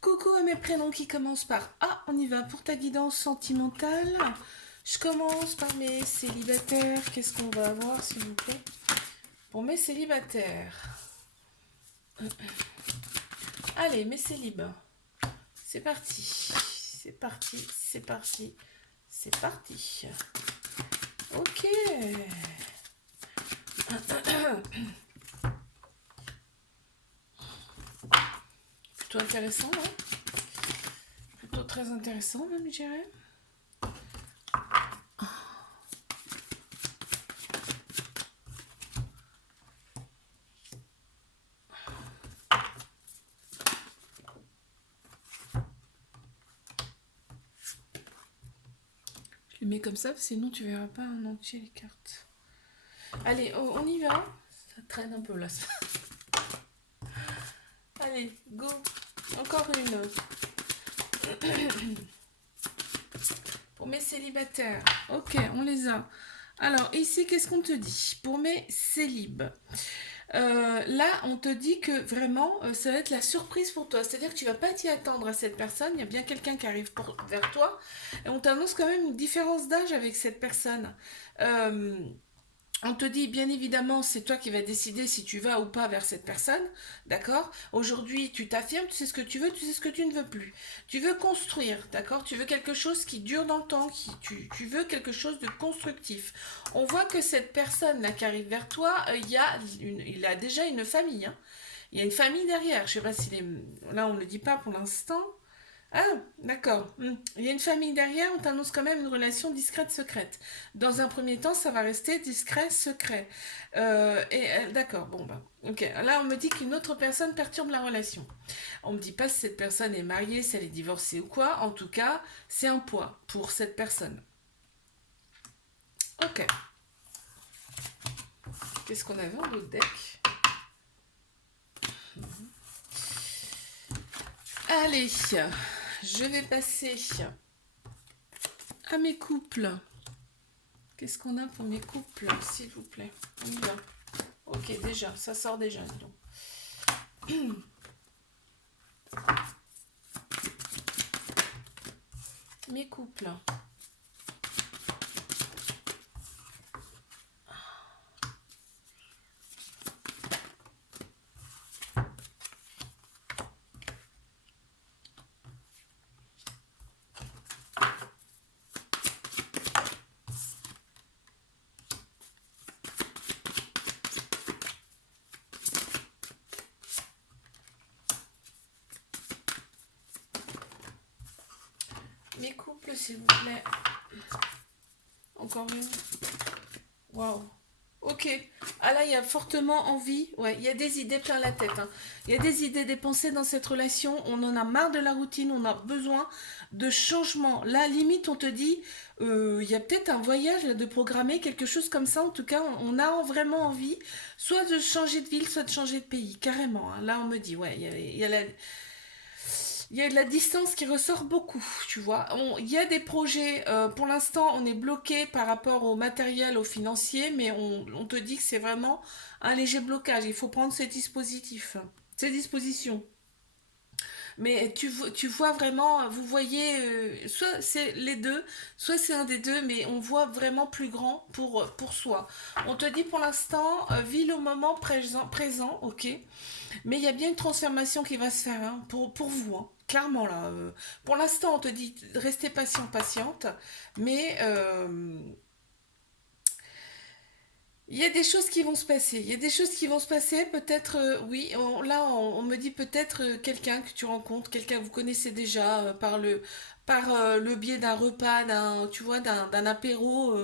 Coucou à mes prénoms qui commencent par A. On y va pour ta guidance sentimentale. Je commence par mes célibataires. Qu'est-ce qu'on va avoir, s'il vous plaît? Pour mes célibataires. Allez, mes célibes. C'est parti. C'est parti. C'est parti. C'est parti. Ok. Plutôt intéressant, hein? Plutôt très intéressant, même, je dirais. Je les mets comme ça, sinon tu verras pas en entier les cartes. Allez, on y va. Ça traîne un peu là. Allez, go. Encore une. Pour mes célibataires. Ok, on les a. Alors, ici, qu'est-ce qu'on te dit? Pour mes célibes. Là, on te dit que vraiment, ça va être la surprise pour toi. C'est-à-dire que tu vas pas t'y attendre à cette personne. Il y a bien quelqu'un qui arrive vers toi. Et on t'annonce quand même une différence d'âge avec cette personne. Euh, on te dit, bien évidemment, c'est toi qui vas décider si tu vas ou pas vers cette personne, d'accord? Aujourd'hui, tu t'affirmes, tu sais ce que tu veux, tu sais ce que tu ne veux plus. Tu veux construire, d'accord? Tu veux quelque chose qui dure dans le temps, tu veux quelque chose de constructif. On voit que cette personne-là qui arrive vers toi, il a déjà une famille, hein. Il y a une famille derrière. Je sais pas s'il est... Là, on ne le dit pas pour l'instant. Ah, d'accord. Il y a une famille derrière, on t'annonce quand même une relation discrète, secrète. Dans un premier temps, ça va rester discret, secret. D'accord, bon bah, ok. Là, on me dit qu'une autre personne perturbe la relation. On me dit pas si cette personne est mariée, si elle est divorcée ou quoi. En tout cas, c'est un poids pour cette personne. Ok. Qu'est-ce qu'on avait en autre deck? Allez, je vais passer à mes couples. Qu'est-ce qu'on a pour mes couples, s'il vous plaît? On y va. Ok, déjà, ça sort déjà, dis donc. Mes couples. Mes couples, s'il vous plaît. Encore une. Waouh. Ok. Ah là, il y a fortement envie. Ouais, il y a des idées plein la tête, hein. Il y a des idées dépensées dans cette relation. On en a marre de la routine. On a besoin de changement. Là, limite, on te dit, il y a peut-être un voyage là, de programmer, quelque chose comme ça. En tout cas, on a vraiment envie, soit de changer de ville, soit de changer de pays. Carrément, hein. Là, on me dit, ouais, il y a de la distance qui ressort beaucoup, tu vois. Il y a des projets, pour l'instant, on est bloqué par rapport au matériel, au financier, mais on te dit que c'est vraiment un léger blocage. Il faut prendre ces dispositifs, ces dispositions. Mais tu vois vraiment, vous voyez, soit c'est les deux, soit c'est un des deux, mais on voit vraiment plus grand pour soi. On te dit pour l'instant, vis le moment présent, ok, mais il y a bien une transformation qui va se faire, hein, pour vous, hein. Clairement là. Pour l'instant, on te dit restez patient, patiente, mais il y a des choses qui vont se passer. Il y a des choses qui vont se passer. Peut-être, oui. Là, on me dit peut-être quelqu'un que tu rencontres, quelqu'un que vous connaissez déjà par le biais d'un repas, tu vois, d'un apéro.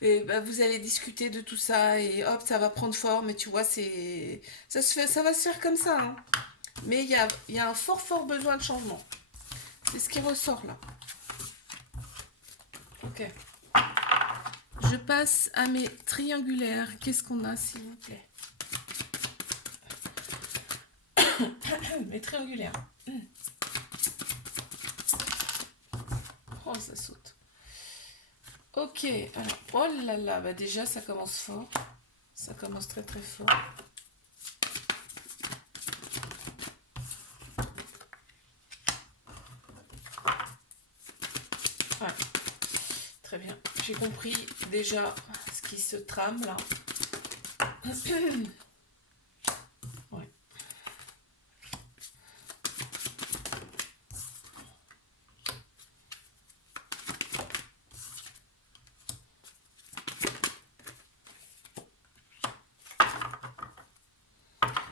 Et bah, vous allez discuter de tout ça et hop, ça va prendre forme. Et tu vois, ça va se faire comme ça, hein. Mais il y a un fort, fort besoin de changement. C'est ce qui ressort là. Ok. Je passe à mes triangulaires. Qu'est-ce qu'on a, s'il vous plaît? Mes triangulaires. Oh, ça saute. Ok, alors, oh là là, bah déjà, ça commence fort. Ça commence très très fort. j'ai compris déjà ce qui se trame là. Ouais.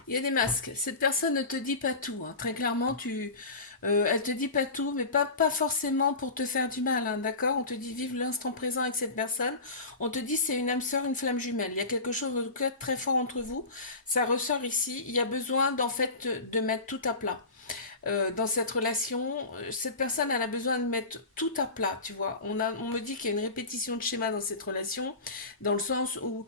Il y a des masques. Cette personne ne te dit pas tout, hein. Très clairement, elle te dit pas tout, mais pas forcément pour te faire du mal, hein, d'accord? On te dit vive l'instant présent avec cette personne. On te dit c'est une âme sœur, une flamme jumelle. Il y a quelque chose de très fort entre vous. Ça ressort ici. Il y a besoin d'en fait de mettre tout à plat. Dans cette relation, cette personne elle a besoin de mettre tout à plat, tu vois. On me dit qu'il y a une répétition de schéma dans cette relation, dans le sens où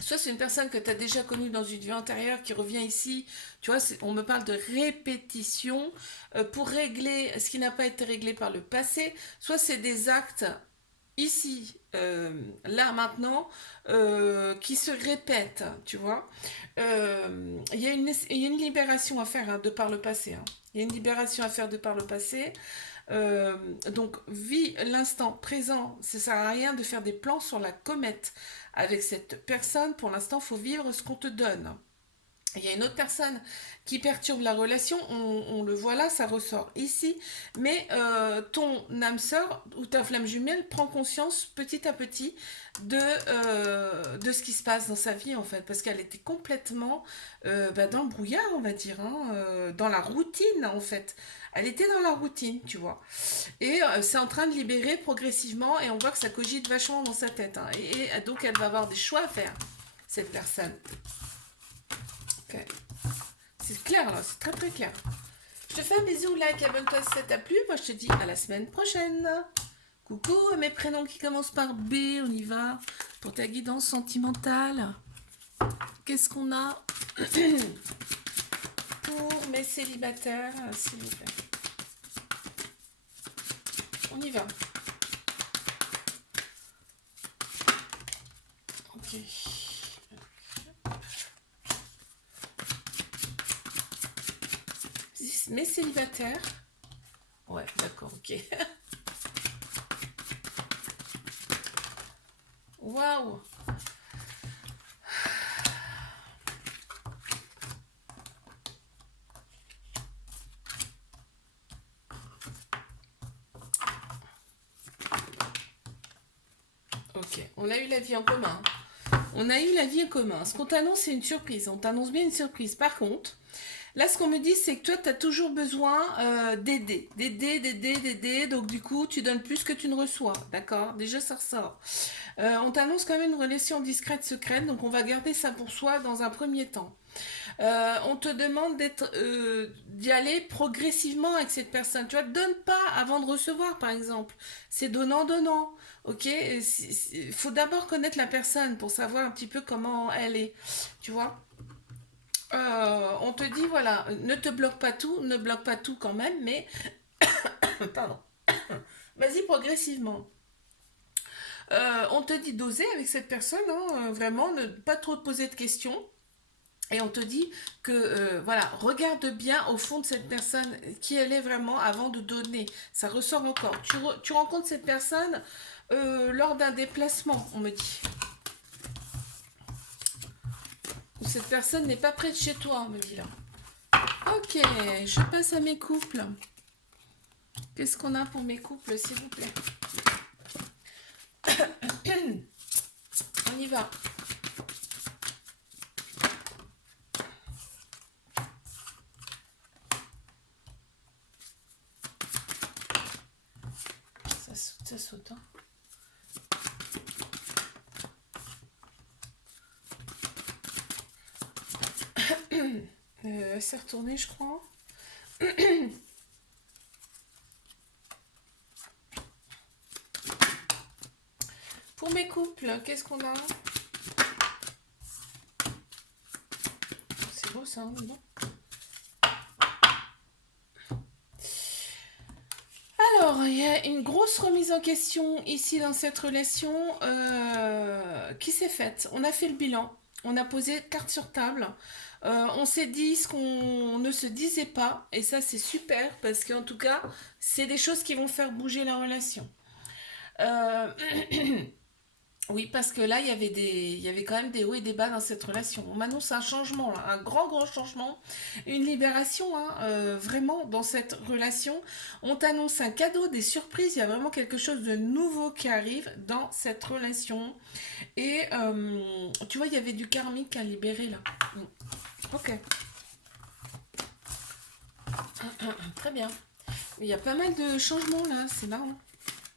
soit c'est une personne que tu as déjà connue dans une vie antérieure qui revient ici, tu vois, on me parle de répétition pour régler ce qui n'a pas été réglé par le passé, soit c'est des actes ici, là, maintenant, qui se répètent, tu vois. Il y a une libération à faire, hein, de par le passé, hein. Il y a une libération à faire de par le passé. Donc, vis l'instant présent. Ça sert à rien de faire des plans sur la comète avec cette personne. Pour l'instant, il faut vivre ce qu'on te donne. Il y a une autre personne qui perturbe la relation, on le voit là, ça ressort ici, mais ton âme sœur ou ta flamme jumelle prend conscience petit à petit de ce qui se passe dans sa vie en fait, parce qu'elle était complètement dans le brouillard on va dire, hein, dans la routine en fait. Elle était dans la routine, tu vois. Et c'est en train de libérer progressivement et on voit que ça cogite vachement dans sa tête, hein. Et donc elle va avoir des choix à faire, cette personne. Ok. C'est clair là, c'est très très clair. Je te fais un bisou, like, abonne-toi si ça t'a plu. Moi je te dis à la semaine prochaine. Coucou à mes prénoms qui commencent par B, on y va. Pour ta guidance sentimentale. Qu'est-ce qu'on a pour mes célibataires, s'il vous plaît. On y va. Ok. Mes célibataires. Ouais, d'accord, ok. Waouh. Ok, on a eu la vie en commun. On a eu la vie en commun. Ce qu'on t'annonce, c'est une surprise. On t'annonce bien une surprise. Par contre, là, ce qu'on me dit, c'est que toi, tu as toujours besoin d'aider. Donc, du coup, tu donnes plus que tu ne reçois. D'accord? Déjà, ça ressort. On t'annonce quand même une relation discrète, secrète. Donc, on va garder ça pour soi dans un premier temps. On te demande d'y aller progressivement avec cette personne. Tu vois, donne pas avant de recevoir, par exemple. C'est donnant-donnant. Ok? Il faut d'abord connaître la personne pour savoir un petit peu comment elle est. Tu vois? On te dit, voilà, ne te bloque pas tout, ne bloque pas tout quand même, mais pardon, vas-y progressivement. On te dit d'oser avec cette personne, hein, vraiment, ne pas trop te poser de questions. Et on te dit que, voilà, regarde bien au fond de cette personne, qui elle est vraiment avant de donner. Ça ressort encore. Tu rencontres cette personne lors d'un déplacement, on me dit. Ou cette personne n'est pas près de chez toi, on me dit là. Ok, je passe à mes couples. Qu'est-ce qu'on a pour mes couples, s'il vous plaît? On y va. Ça saute, hein. C'est retourné, je crois. Pour mes couples, qu'est-ce qu'on a? C'est beau ça, hein, non? Alors, il y a une grosse remise en question ici dans cette relation qui s'est faite. On a fait le bilan, on a posé carte sur table. On s'est dit ce qu'on ne se disait pas, et ça c'est super, parce qu'en tout cas, c'est des choses qui vont faire bouger la relation. Euh, Oui, parce que là, il y avait quand même des hauts et des bas dans cette relation. On m'annonce un changement, là, un grand, grand changement, une libération, hein, vraiment, dans cette relation. On t'annonce un cadeau, des surprises, il y a vraiment quelque chose de nouveau qui arrive dans cette relation. Et tu vois, il y avait du karmique à libérer, là. Mm. Ok, très bien. Il y a pas mal de changements, là, c'est marrant.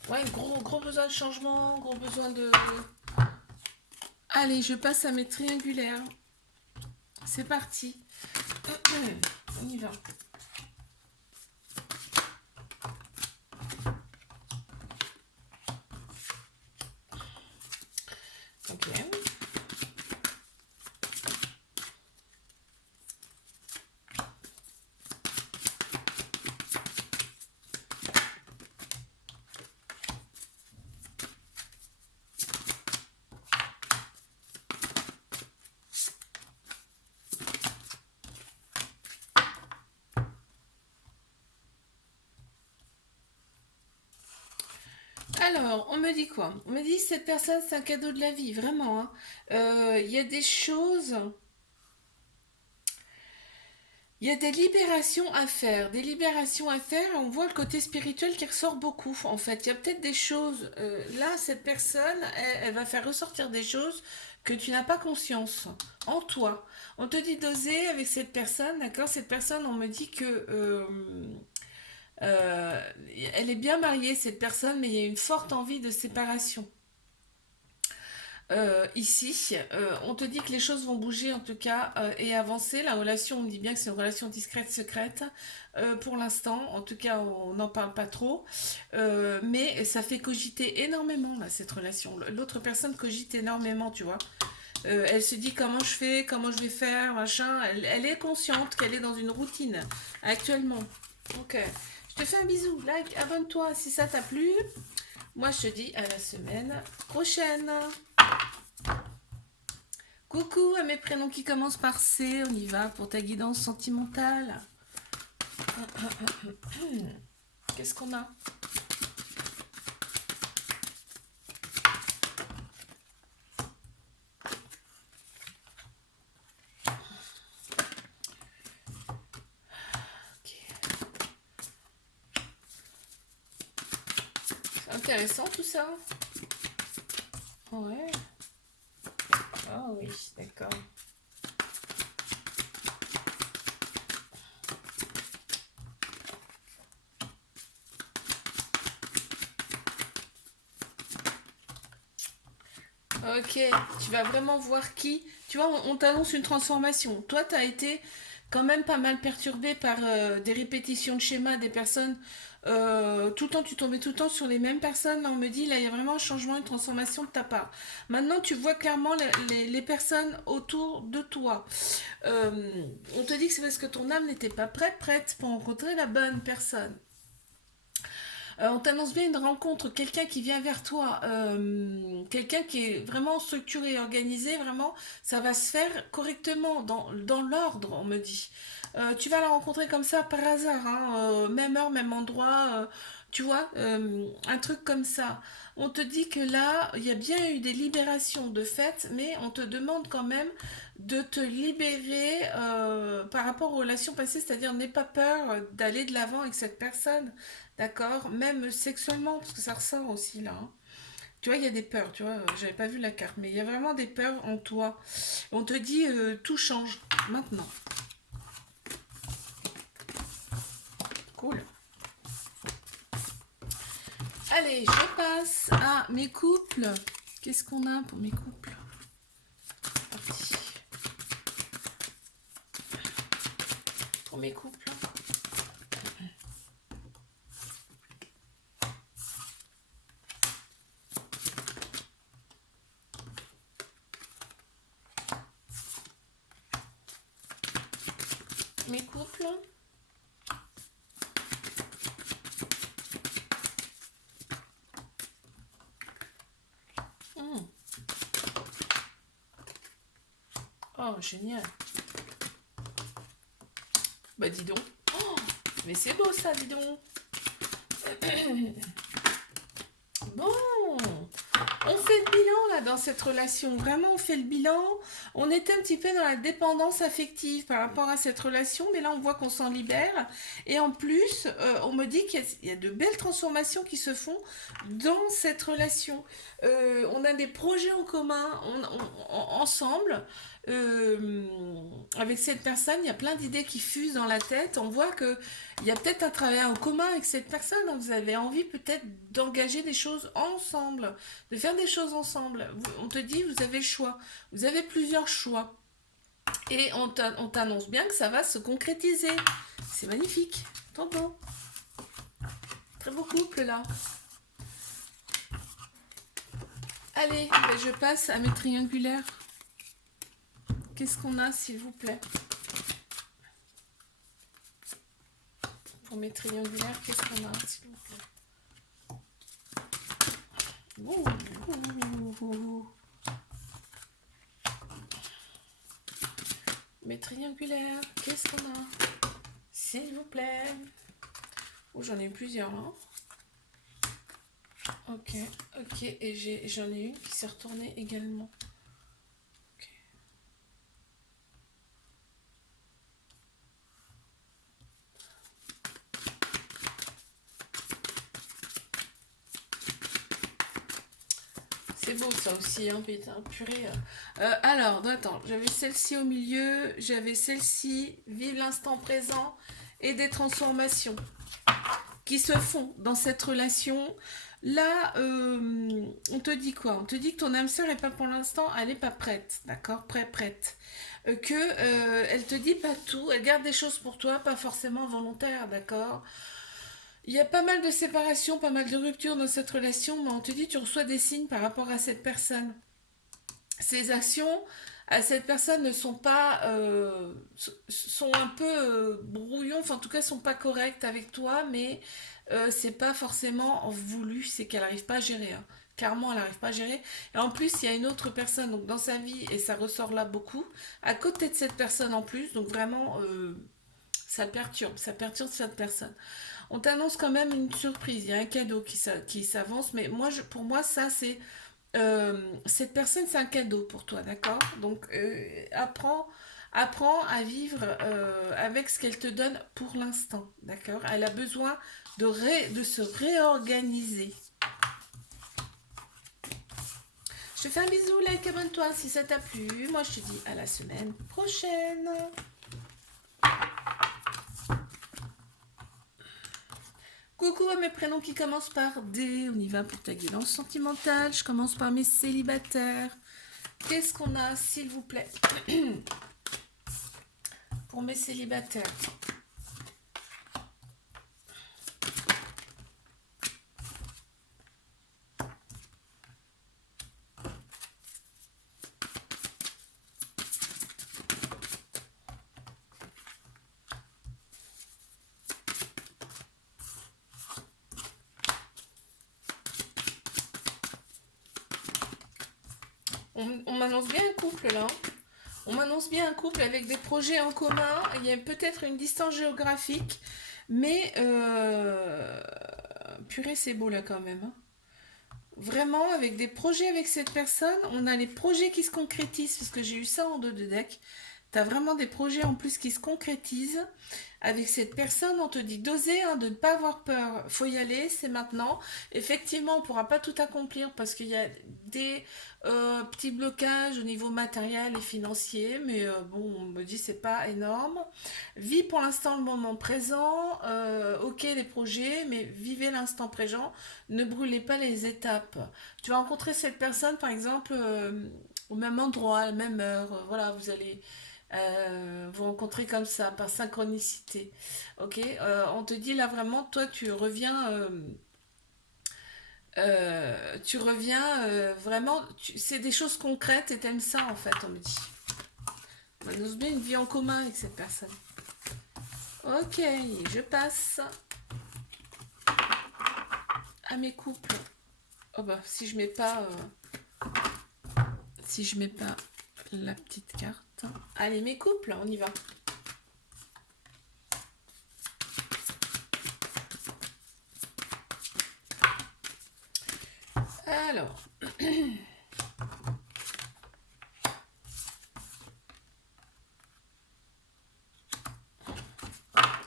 Ouais, gros, gros besoin de changement, gros besoin de... Allez, je passe à mes triangulaires. C'est parti. On y va. Ok. Alors, on me dit quoi? On me dit cette personne, c'est un cadeau de la vie, vraiment, hein. Il y a des choses, il y a des libérations à faire, des libérations à faire. On voit le côté spirituel qui ressort beaucoup, en fait. Il y a peut-être des choses. Là, cette personne, elle va faire ressortir des choses que tu n'as pas conscience en toi. On te dit d'oser avec cette personne, d'accord? Cette personne, on me dit que Euh, elle est bien mariée, cette personne, mais il y a une forte envie de séparation. Ici, on te dit que les choses vont bouger en tout cas et avancer. La relation, on dit bien que c'est une relation discrète, secrète. Pour l'instant, en tout cas, on n'en parle pas trop. Mais ça fait cogiter énormément, là, cette relation. L'autre personne cogite énormément, tu vois. Elle se dit comment je fais, comment je vais faire, machin. Elle est consciente qu'elle est dans une routine actuellement. Ok. Je te fais un bisou, like, abonne-toi si ça t'a plu. Moi, je te dis à la semaine prochaine. Coucou à mes prénoms qui commencent par C. On y va pour ta guidance sentimentale. Qu'est-ce qu'on a? Ok. C'est intéressant tout ça. Ouais. Ah oui, d'accord. Ok, tu vas vraiment voir qui. Tu vois, on t'annonce une transformation. Toi, tu as été quand même pas mal perturbé par des répétitions de schémas des personnes. Tout le temps, tu tombais tout le temps sur les mêmes personnes. Là, on me dit, là, il y a vraiment un changement, une transformation de ta part. Maintenant, tu vois clairement les personnes autour de toi. Euh, on te dit que c'est parce que ton âme n'était pas prête pour rencontrer la bonne personne. On t'annonce bien une rencontre, quelqu'un qui vient vers toi, quelqu'un qui est vraiment structuré et organisé, vraiment, ça va se faire correctement, dans l'ordre, on me dit. Tu vas la rencontrer comme ça par hasard, hein, même heure, même endroit, tu vois, un truc comme ça. On te dit que là, il y a bien eu des libérations de fait, mais on te demande quand même de te libérer par rapport aux relations passées, c'est-à-dire n'aie pas peur d'aller de l'avant avec cette personne. D'accord? Même sexuellement, parce que ça ressort aussi là, hein. Tu vois, il y a des peurs, tu vois, j'avais pas vu la carte, mais il y a vraiment des peurs en toi. On te dit tout change maintenant. Cool. Allez, je passe à mes couples. Qu'est-ce qu'on a pour mes couples? Parti. Pour mes couples. Mes couples. Hmm. Oh, génial. Bah dis donc. Oh, mais c'est beau ça, dis donc. Bon, on fait le bilan là dans cette relation. Vraiment, on fait le bilan. On était un petit peu dans la dépendance affective par rapport à cette relation, mais là on voit qu'on s'en libère. Et en plus, on me dit qu'il y a de belles transformations qui se font dans cette relation. On a des projets en commun, ensemble. Euh, Avec cette personne, il y a plein d'idées qui fusent dans la tête. On voit que il y a peut-être un travail en commun avec cette personne. Hein. Vous avez envie peut-être d'engager des choses ensemble, de faire des choses ensemble. On te dit, vous avez le choix. Vous avez plusieurs choix. Et on t'annonce bien que ça va se concrétiser. C'est magnifique. Trop beau. Très beau couple là. Allez, ben je passe à mes triangulaires. Qu'est-ce qu'on a, s'il vous plaît? Pour mes triangulaires, qu'est-ce qu'on a, s'il vous plaît? Ouh. Mes triangulaires, qu'est-ce qu'on a? S'il vous plaît. Oh, j'en ai eu plusieurs là. Ok, ok, et j'en ai une qui s'est retournée également. Ok. C'est beau ça aussi, hein, putain, purée. Alors, attends, j'avais celle-ci au milieu, j'avais celle-ci, vive l'instant présent, et des transformations qui se font dans cette relation. Là, on te dit quoi? On te dit que ton âme sœur est pas pour l'instant, elle n'est pas prête, d'accord? Prête. Elle te dit pas tout, elle garde des choses pour toi, pas forcément volontaires, d'accord? Il y a pas mal de séparations, pas mal de ruptures dans cette relation, mais on te dit tu reçois des signes par rapport à cette personne. Ces actions à cette personne ne sont pas sont un peu brouillons, enfin en tout cas sont pas correctes avec toi, mais c'est pas forcément voulu, c'est qu'elle n'arrive pas à gérer. Hein. Clairement, elle n'arrive pas à gérer. Et en plus, il y a une autre personne donc, dans sa vie, et ça ressort là beaucoup, à côté de cette personne en plus, donc vraiment, ça perturbe cette personne. On t'annonce quand même une surprise, il y a un cadeau qui s'avance, mais pour moi, ça, c'est cette personne, c'est un cadeau pour toi, d'accord? Donc, apprends à vivre avec ce qu'elle te donne pour l'instant, d'accord? Elle a besoin de se réorganiser. Je te fais un bisou, like, abonne-toi si ça t'a plu. Moi, je te dis à la semaine prochaine. Coucou à mes prénoms qui commencent par D. On y va pour ta guidance sentimentale. Je commence par mes célibataires. Qu'est-ce qu'on a, s'il vous plaît? Pour mes célibataires. On m'annonce bien un couple là. On m'annonce bien un couple avec des projets en commun. Il y a peut-être une distance géographique. Mais purée, c'est beau là quand même. Hein. Vraiment, avec des projets avec cette personne, on a les projets qui se concrétisent. Parce que j'ai eu ça en dos de deck. Tu as vraiment des projets en plus qui se concrétisent. Avec cette personne, on te dit d'oser, hein, de ne pas avoir peur. Faut y aller, c'est maintenant. Effectivement, on ne pourra pas tout accomplir parce qu'il y a des petits blocages au niveau matériel et financier. Mais bon, on me dit c'est pas énorme. Vis pour l'instant le moment présent. Ok les projets, mais vivez l'instant présent. Ne brûlez pas les étapes. Tu vas rencontrer cette personne, par exemple, au même endroit, à la même heure. Voilà, vous allez vous rencontrez comme ça, par synchronicité. Ok. On te dit là vraiment, toi tu reviens vraiment, c'est des choses concrètes et t'aimes ça en fait, on me dit. On annonce bien une vie en commun avec cette personne. Ok, je passe à mes couples. Oh bah, si je mets pas la petite carte. Allez, mes couples, on y va. Alors,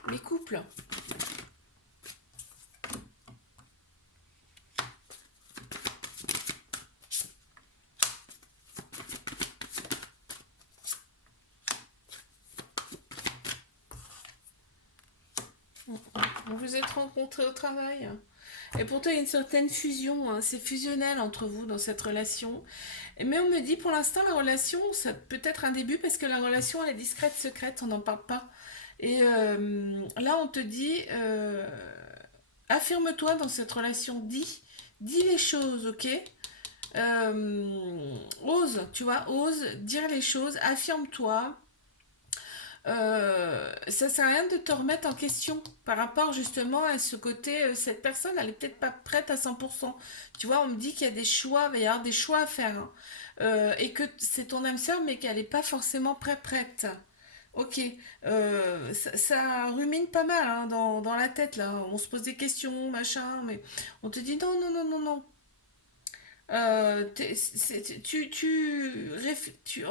les couples. Vous vous êtes rencontrés au travail. Et pourtant, il y a une certaine fusion, hein. C'est fusionnel entre vous dans cette relation. Mais on me dit, pour l'instant, la relation, ça peut être un début parce que la relation, elle est discrète, secrète, on n'en parle pas. Et là, on te dit, affirme-toi dans cette relation, dis les choses, ok? Ose, tu vois, ose dire les choses, affirme-toi. Ça sert à rien de te remettre en question par rapport justement à ce côté, cette personne, elle est peut-être pas prête à 100%. Tu vois, on me dit qu'il y a des choix, il va y avoir des choix à faire, hein. Et que c'est ton âme sœur, mais qu'elle n'est pas forcément prête. Ok, ça rumine pas mal, hein, dans la tête là. On se pose des questions, machin, mais on te dit non, non, non, non, non. En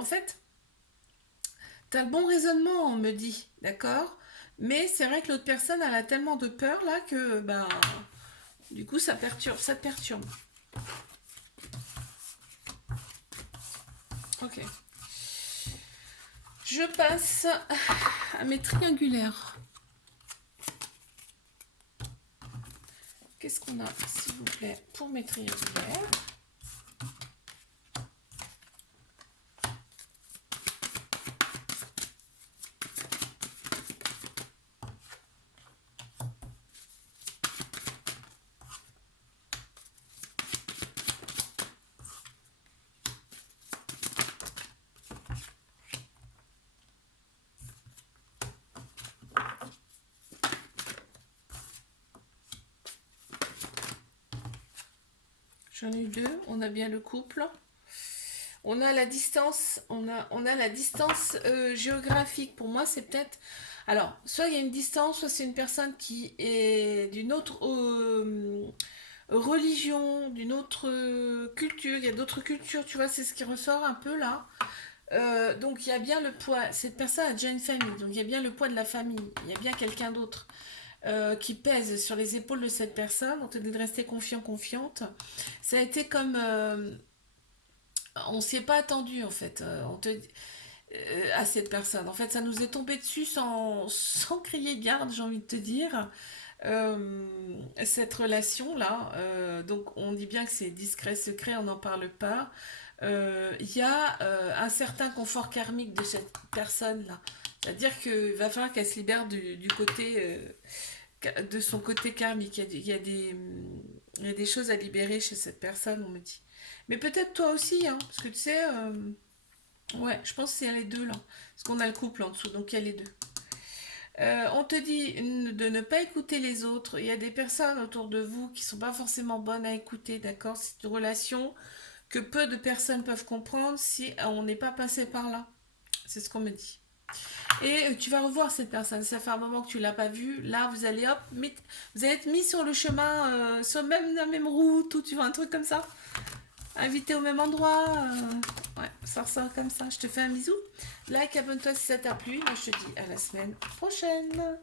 fait, t'as le bon raisonnement, on me dit, d'accord? Mais c'est vrai que l'autre personne, elle a tellement de peur là que, ben, du coup, ça te perturbe. Ok. Je passe à mes triangulaires. Qu'est-ce qu'on a, s'il vous plaît, pour mes triangulaires? J'en ai eu deux. On a bien le couple. On a la distance. On a la distance géographique. Pour moi, c'est peut-être. Alors, soit il y a une distance, soit c'est une personne qui est d'une autre religion, d'une autre culture. Il y a d'autres cultures, tu vois, c'est ce qui ressort un peu là. Donc il y a bien le poids. Cette personne a déjà une famille, donc il y a bien le poids de la famille. Il y a bien quelqu'un d'autre qui pèse sur les épaules de cette personne. On te dit de rester confiant, confiante. Ça a été comme on s'y est pas attendu en fait. À cette personne. En fait, ça nous est tombé dessus sans crier garde, j'ai envie de te dire. Euh, cette relation-là, donc on dit bien que c'est discret, secret, on n'en parle pas. Il y a un certain confort karmique de cette personne-là. C'est-à-dire qu'il va falloir qu'elle se libère du côté, de son côté karmique. Il y a des choses à libérer chez cette personne, on me dit. Mais peut-être toi aussi, hein, parce que tu sais, ouais, je pense que c'est les deux là. Parce qu'on a le couple en dessous, donc il y a les deux. On te dit de ne pas écouter les autres. Il y a des personnes autour de vous qui sont pas forcément bonnes à écouter, d'accord? C'est une relation que peu de personnes peuvent comprendre si on n'est pas passé par là. C'est ce qu'on me dit. Et tu vas revoir cette personne. Ça fait un moment que tu l'as pas vue. Là, vous allez hop, vous allez être mis sur le chemin, sur même la même route ou tu vois un truc comme ça. Invité au même endroit. Ouais, ça ressort comme ça. Je te fais un bisou. Like, abonne-toi si ça t'a plu. Moi, je te dis à la semaine prochaine.